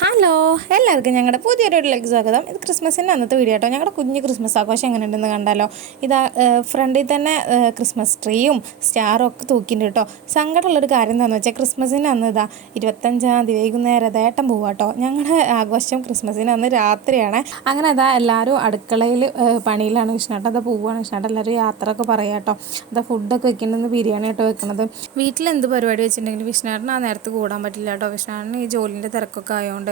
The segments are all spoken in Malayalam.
ഹലോ എല്ലാവർക്കും ഞങ്ങളുടെ പുതിയൊരു വീട്ടിലേക്ക് സ്വാഗതം. ഇത് ക്രിസ്മസിന്റെ അന്നത്തെ വീഡിയോ കേട്ടോ. ഞങ്ങളുടെ കുഞ്ഞ് ക്രിസ്മസ് ആഘോഷം എങ്ങനെ ഉണ്ടെന്ന് കണ്ടാലോ. ഇതാ ഫ്രണ്ടിൽ തന്നെ ക്രിസ്മസ് ട്രീയും സ്റ്റാറും ഒക്കെ തൂക്കിയിട്ടുണ്ട് കേട്ടോ. സങ്കടമുള്ളൊരു കാര്യം എന്താണെന്ന് വെച്ചാൽ ക്രിസ്മസിന്റെ അന്ന് ഇതാ ഇരുപത്തഞ്ചാം തീയതി വൈകുന്നേരം ദേട്ടം പോവാ കേട്ടോ. ഞങ്ങളുടെ ആഘോഷം ക്രിസ്മസിന്റെ അന്ന് രാത്രിയാണ്. അങ്ങനെ അതാ എല്ലാവരും അടുക്കളയിൽ പണിയിലാണ് കൃഷ്ണേട്ടൻ അതാ പോവുകയാണ്. കൃഷ്ണേട്ടൻ എല്ലാവരും യാത്ര ഒക്കെ പറയാം കേട്ടോ. അതാ ഫുഡൊക്കെ വെക്കുന്നത് ബിരിയാണി കേട്ടോ വെക്കുന്നത് വീട്ടിൽ എന്ത് പരിപാടി വെച്ചിട്ടുണ്ടെങ്കിലും വിഷ്ണുവേട്ടൻ ആ നേരത്ത് കൂടാൻ പറ്റില്ല കേട്ടോ. വിഷ്ണുവേട്ടന് ഈ ജോലിന്റെ തിരക്കൊക്കെ ആയതുകൊണ്ട്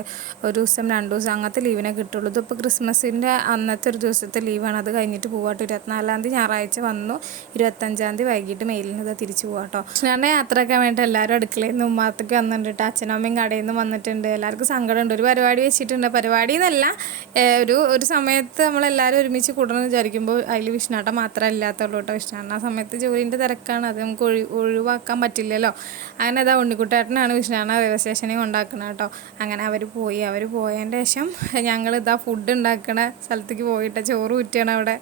ഒരു ദിവസം രണ്ട് ദിവസം അങ്ങനത്തെ ലീവിനെ കിട്ടുള്ളൂ. ഇതിപ്പോൾ ക്രിസ്മസിന്റെ അന്നത്തെ ഒരു ദിവസത്തെ ലീവാണ് അത് കഴിഞ്ഞിട്ട് പോവാട്ടോ. ഇരുപത്തിനാലാം തീയതി ഞായറാഴ്ച വന്നു. ഇരുപത്തഞ്ചാം തീയതി വൈകിട്ട് ഇത് തിരിച്ചു പോവാട്ടോ. ഞാൻ യാത്രയൊക്കെ വേണ്ടി എല്ലാവരും അടുക്കളയിൽ നിന്ന് ഉമ്മാത്തൊക്കെ വന്നിട്ടുണ്ട്. കേട്ടോ അച്ഛനും അമ്മയും കടയിൽ നിന്ന് വന്നിട്ടുണ്ട്. എല്ലാവർക്കും സങ്കടമുണ്ട്. ഒരു പരിപാടി വെച്ചിട്ടുണ്ട്. പരിപാടി എന്നല്ല ഒരു ഒരു സമയത്ത് നമ്മളെല്ലാവരും ഒരുമിച്ച് കൂടണമെന്ന് വിചാരിക്കുമ്പോൾ അതിൽ വിഷ്ണാട്ടം മാത്രമേ ഇല്ലാത്തുള്ളൂ കേട്ടോ. വിഷ്ണാട്ടൻ ആ സമയത്ത് ജോലിന്റെ തിരക്കാണ്. അത് നമുക്ക് ഒഴി ഒഴിവാക്കാൻ പറ്റില്ലല്ലോ. അങ്ങനെ അതാ ഉണ്ണിക്കുട്ടേട്ടനാണ് വിഷ്ണാണ റെയിൽവേ സ്റ്റേഷനിൽ കൊണ്ടാക്കുന്നത് കേട്ടോ. അങ്ങനെ അവർ പോയി. അവർ പോയതിന്റെ ശേഷം ഞങ്ങൾ ഇതാ ഫുഡ് ഉണ്ടാക്കണ സ്ഥലത്തേക്ക് പോയിട്ട് ചോറ് ഊറ്റിയാണ് അവിടെ.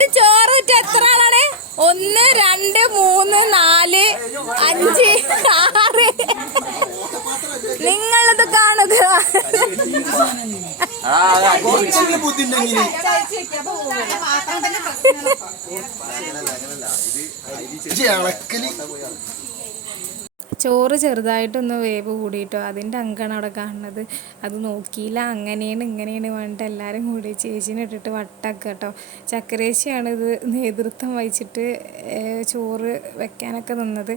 ചോറ് ഊറ്റ എത്ര ആളാണ്? ഒന്ന് രണ്ട് മൂന്ന് നാല് അഞ്ച് ആറ്. നിങ്ങളിത് കാണുക. കുറച്ചെങ്കിലും ബുദ്ധി ഉണ്ടെങ്കിൽ ഇളക്കൽ ചോറ് ചെറുതായിട്ടൊന്ന് വേവ് കൂടിയിട്ടോ അതിന്റെ അങ്കാണ് അവിടെ കാണുന്നത്. അത് നോക്കിയില്ല അങ്ങനെയാണ് ഇങ്ങനെയാണ് വേണ്ടിട്ട് എല്ലാവരും കൂടി ചേച്ചീനെ ഇട്ടിട്ട് വട്ടാക്കുക കേട്ടോ. ചക്കരേശിയാണിത് നേതൃത്വം വഹിച്ചിട്ട് ചോറ് വെക്കാനൊക്കെ നിന്നത്.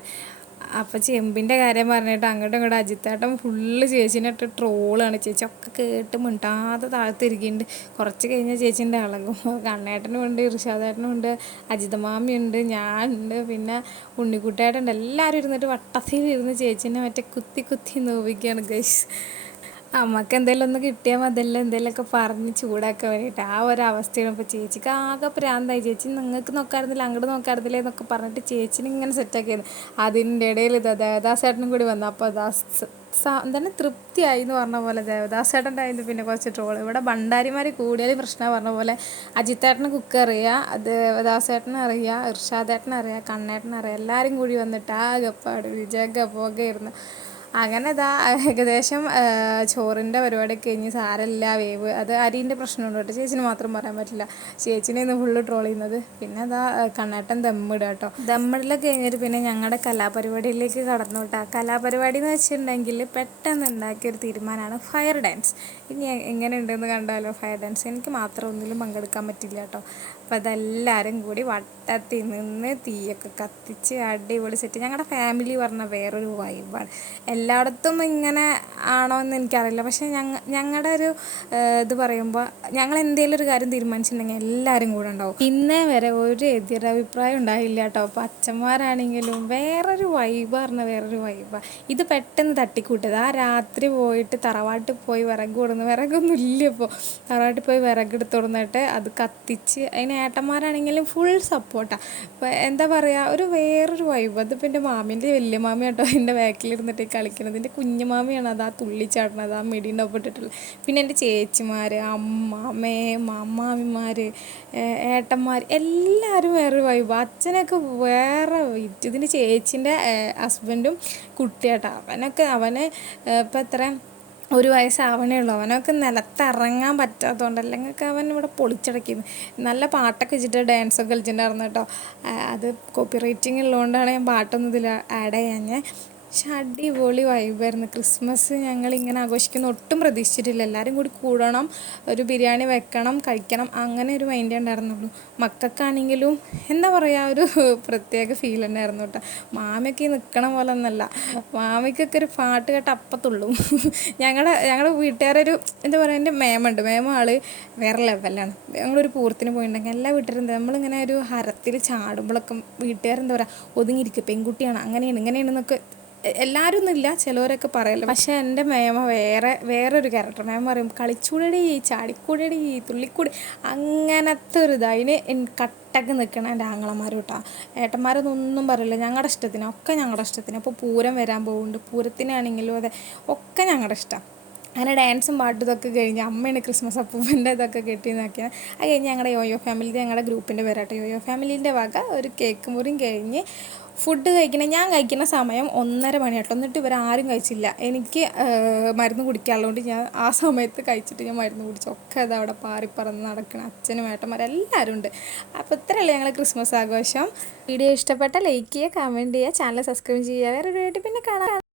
അപ്പോൾ ചെമ്പിന്റെ കാര്യം പറഞ്ഞിട്ട് അങ്ങോട്ടും ഇങ്ങോട്ട് അജിത്താട്ടം ഫുള്ള് ചേച്ചീനെ ഇട്ട് ട്രോളാണ് ചേച്ചി ഒക്കെ കേട്ട് മിണ്ടാതെ താഴ്ത്തിരിക്കുന്നുണ്ട് കുറച്ച് കഴിഞ്ഞാൽ ചേച്ചീന്റെ ഇളകും കണ്ണേട്ടനും ഉണ്ട് ഇർഷാദേട്ടനും ഉണ്ട് അജിതമാമിയുണ്ട് ഞാനുണ്ട് പിന്നെ ഉണ്ണിക്കുട്ടേട്ടുണ്ട് എല്ലാവരും ഇരുന്നിട്ട് വട്ടത്തിൽ ഇരുന്ന് ചേച്ചീനെ മറ്റേ കുത്തി കുത്തി നോവിക്കുകയാണ് ഗൈസ് അമ്മയ്ക്ക് എന്തെങ്കിലും ഒന്ന് കിട്ടിയാൽ മതിയല്ലോ എന്തെങ്കിലുമൊക്കെ പറഞ്ഞ് ചൂടാക്കാൻ വേണ്ടിയിട്ട് ആ ഒരു അവസ്ഥയാണ് ഇപ്പോൾ ചേച്ചിക്ക് ആകെ പ്രാന്തായി. ചേച്ചി നിങ്ങൾക്ക് നോക്കാറുന്നില്ല അങ്ങോട്ട് നോക്കാറുന്നില്ല എന്നൊക്കെ പറഞ്ഞിട്ട് ചേച്ചിനെ ഇങ്ങനെ സെറ്റാക്കിയത് അതിന്റെ ഇടയിൽ ഇത് ദേവദാസേട്ടനും കൂടി വന്നു. അപ്പോൾ ദാസ് എന്താണ് തൃപ്തിയായി എന്ന് പറഞ്ഞ പോലെ ദേവദാസേട്ടന്റെ ആയിരുന്നു പിന്നെ കുറച്ച് ട്രോൾ ഇവിടെ ഭണ്ഡാരിമാർ കൂടിയാലും പ്രശ്നം പറഞ്ഞ പോലെ അജിത്തേട്ടന് കുക്ക് അറിയാം ദേവദാസേട്ടനെ അറിയാം ഇർഷാദേട്ടനെ അറിയാം കണ്ണേട്ടനെ അറിയാം. എല്ലാവരും കൂടി വന്നിട്ട് ആകെ പാട് ഗപ്പൊക്കെ പോകയായിരുന്നു. അങ്ങനെ ഇതാ ഏകദേശം ചോറിന്റെ പരിപാടി കഴിഞ്ഞ് സാരമില്ല വേവ്. അത് അരിന്റെ പ്രശ്നമുണ്ട് കേട്ടോ. ചേച്ചിന് മാത്രം പറയാൻ പറ്റില്ല. ചേച്ചിനെ ഇന്ന് ഫുള്ള് ട്രോൾ ചെയ്യുന്നത്. പിന്നെ അതാ കണ്ണാട്ടൻ ദമ്മിടുക കേട്ടോ. ദമ്മിടലൊക്കെ കഴിഞ്ഞിട്ട് പിന്നെ ഞങ്ങളുടെ കലാപരിപാടിയിലേക്ക് കടന്നു കേട്ടോ. കലാപരിപാടി എന്ന് വെച്ചിട്ടുണ്ടെങ്കിൽ പെട്ടെന്ന് ഉണ്ടാക്കിയൊരു തീരുമാനമാണ് ഫയർ ഡാൻസ് ഇനി എങ്ങനെ ഉണ്ടെന്ന് കണ്ടാലോ? ഫയർ ഡാൻസ് എനിക്ക് മാത്രം ഒന്നിലും പങ്കെടുക്കാൻ പറ്റില്ല കേട്ടോ. അപ്പോൾ അതെല്ലാവരും കൂടി വട്ടത്തിൽ നിന്ന് തീയൊക്കെ കത്തിച്ച് അടിപൊളി സെറ്റ് ഞങ്ങളുടെ ഫാമിലി പറഞ്ഞ വേറൊരു വൈബാണ് എല്ലായിടത്തും ഇങ്ങനെ ആണോ എന്ന് എനിക്കറിയില്ല. പക്ഷേ ഞങ്ങ ഞങ്ങളുടെ ഒരു ഇത് പറയുമ്പോൾ ഞങ്ങൾ എന്തെങ്കിലും ഒരു കാര്യം തീരുമാനിച്ചിട്ടുണ്ടെങ്കിൽ എല്ലാവരും കൂടെ ഉണ്ടാവും. ഇന്നേ വരെ ഒരു എതിരഭിപ്രായം ഉണ്ടായില്ല കേട്ടോ. അപ്പോൾ അച്ഛന്മാരാണെങ്കിലും വേറൊരു വൈബ് പറഞ്ഞ വേറൊരു വൈബാണ് ഇത് പെട്ടെന്ന് തട്ടിക്കൂട്ടത് ആ രാത്രി പോയിട്ട് തറവാട്ടിൽ പോയി വിറക് കൊടുന്ന് വിറകൊന്നും ഇല്ല ഇപ്പോൾ തറവാട്ടിൽ പോയി വിറകെടുത്ത് കൊടുന്നിട്ട് അത് കത്തിച്ച് അതിന് ഏട്ടന്മാരാണെങ്കിലും ഫുൾ സപ്പോർട്ടാണ് അപ്പോൾ എന്താ പറയുക ഒരു വേറൊരു വൈബ് അതിപ്പോൾ എന്റെ മാമീന്റെ വലിയ മാമി കേട്ടോ എന്റെ ബാക്കിലിരുന്നിട്ട് കളിക്കുന്നത് എന്റെ കുഞ്ഞുമാമിയാണ് അത് ആ തുള്ളിച്ചാടുന്നത് ആ മെടീന്റെ ഒപ്പം ഇട്ടിട്ടുള്ളത്. പിന്നെ എന്റെ ചേച്ചിമാർ അമ്മ മേ മാമാമിമാർ ഏട്ടന്മാർ എല്ലാവരും വേറൊരു വൈബ് അച്ഛനൊക്കെ വേറെ ഇതിന്റെ ചേച്ചീന്റെ ഹസ്ബൻഡും കുട്ടിയാട്ടോ. അവനൊക്കെ അവനെ ഇപ്പം എത്ര ഒരു വയസ്സാവണേ ഉള്ളൂ. അവനൊക്കെ നിലത്തിറങ്ങാൻ പറ്റാത്തതുകൊണ്ട് അല്ലെങ്കിൽ അവൻ ഇവിടെ പൊളിച്ചടക്കിന്ന്. നല്ല പാട്ടൊക്കെ വെച്ചിട്ട് ഡാൻസൊക്കെ കളിച്ചിട്ടുണ്ടായിരുന്നു കേട്ടോ. അത് കോപ്പി റൈറ്റിംഗ് ഉള്ളതുകൊണ്ടാണ് ഞാൻ പാട്ടൊന്നും ഇതിൽ ആഡ് ചെയ്യാഞ്ഞേ. അടിപൊളി വൈബായിരുന്നു ക്രിസ്മസ് ഞങ്ങൾ ഇങ്ങനെ ആഘോഷിക്കുന്ന ഒട്ടും പ്രതീക്ഷിച്ചിട്ടില്ല. എല്ലാവരും കൂടി കൂടണം ഒരു ബിരിയാണി വെക്കണം കഴിക്കണം അങ്ങനെ ഒരു മൈൻഡേ ഉണ്ടായിരുന്നുള്ളൂ. മക്കൾക്കാണെങ്കിലും എന്താ പറയുക ഒരു പ്രത്യേക ഫീൽ ഉണ്ടായിരുന്നു കേട്ടോ. മാമയ്ക്ക് നിൽക്കണ പോലെ ഒന്നല്ല. മാമയ്ക്കൊക്കെ ഒരു പാട്ട് കേട്ട അപ്പത്തുള്ളൂ. ഞങ്ങളുടെ ഞങ്ങളുടെ വീട്ടുകാരൊരു എന്താ പറയുക എന്റെ മേമുണ്ട് മേമ ആൾ വേറെ ലെവലാണ് ഞങ്ങളൊരു പൂർത്തിന് പോയിട്ടുണ്ടെങ്കിൽ എല്ലാ വീട്ടുകാരും നമ്മളിങ്ങനെ ഒരു ഹരത്തിൽ ചാടുമ്പോഴൊക്കെ വീട്ടുകാരെന്താ പറയുക ഒതുങ്ങിയിരിക്കുക പെൺകുട്ടിയാണ് അങ്ങനെയാണ് ഇങ്ങനെയാണെന്നൊക്കെ എല്ലാവരും ഒന്നുമില്ല ചിലവരൊക്കെ പറയല്ലോ പക്ഷെ എന്റെ മേമ വേറെ വേറൊരു ക്യാരക്ടർ മേമ പറയും കളിച്ചൂടടി ചാടിക്കൂടടി തുള്ളിക്കൂടി. അങ്ങനത്തെ ഒരു ഇത്. അതിന് കട്ടക്ക് നിൽക്കണം എന്റെ ആങ്ങളമാർ കേട്ടോ ഏട്ടന്മാരൊന്നും ഒന്നും പറയില്ല. ഞങ്ങളുടെ ഇഷ്ടത്തിന് ഒക്കെ ഞങ്ങളുടെ ഇഷ്ടത്തിന്. അപ്പോൾ പൂരം വരാൻ പോകുന്നുണ്ട് പൂരത്തിനാണെങ്കിലും അതെ ഒക്കെ ഞങ്ങളുടെ ഇഷ്ടം. അങ്ങനെ ഡാൻസും പാട്ടും ഇതൊക്കെ കഴിഞ്ഞ് അമ്മയാണ് ക്രിസ്മസ് അപ്പൂപ്പന്റെ ഇതൊക്കെ കെട്ടി നോക്കിയത് അത് കഴിഞ്ഞ് ഞങ്ങളുടെ യോയോ ഫാമിലി ഞങ്ങളുടെ ഗ്രൂപ്പിന്റെ പേരാട്ടോ. യോയോ ഫാമിലീന്റെ വക ഒരു കേക്ക് മുറിയും കഴിഞ്ഞ് ഫുഡ് കഴിക്കണ ഞാൻ കഴിക്കുന്ന സമയം ഒന്നര മണിയാട്ടോ എന്നിട്ട് ഇവരാരും കഴിച്ചില്ല. എനിക്ക് മരുന്ന് കുടിക്കാനുള്ളതുകൊണ്ട് ഞാൻ ആ സമയത്ത് കഴിച്ചിട്ട് ഞാൻ മരുന്ന് കുടിച്ചു. ഒക്കെ അത് അവിടെ പാറിപ്പറന്ന് നടക്കണം അച്ഛനും ഏട്ടന്മാർ എല്ലാവരും ഉണ്ട്. അപ്പോൾ ഇത്രയല്ലേ ഞങ്ങൾ ക്രിസ്മസ് ആഘോഷം. വീഡിയോ ഇഷ്ടപ്പെട്ട ലൈക്ക് ചെയ്യുക കമന്റ് ചെയ്യുക ചാനൽ സബ്സ്ക്രൈബ് ചെയ്യുക. വേറെ വീട്ടിൽ പിന്നെ കാണാം.